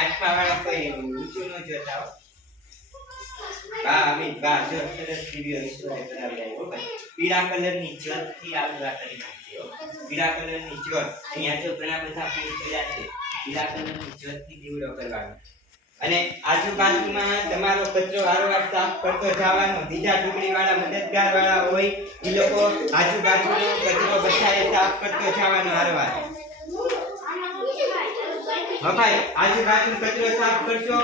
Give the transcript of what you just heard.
આઠમા કોઈ ઊંચું ન જોતા હો. બા અમિત બા જો સરસ વિડિયો વિશ્વાસ બનાવી આવ્યો ભાઈ. પીળા કલરની જતથી આપણે વાત કરી નાખીએ હો. પીળા કલરની જત અહીંયા જો ઘણા બધા ફૂલ પડ્યા છે. પીળા કલરની જતથી દીવડો કરવાનો અને આજુબાજુમાં તમારો કચરો વારંવાર સાફ કરતો જવાનો. બીજા ટુકડી વાળા મદદગાર વાળા હોય એ લોકો આજુબાજુનો કચરો બધાએ સાફ કરતો જવાનો વારંવાર. હા ભાઈ આજુબાજુનો કચરો સાફ કરશો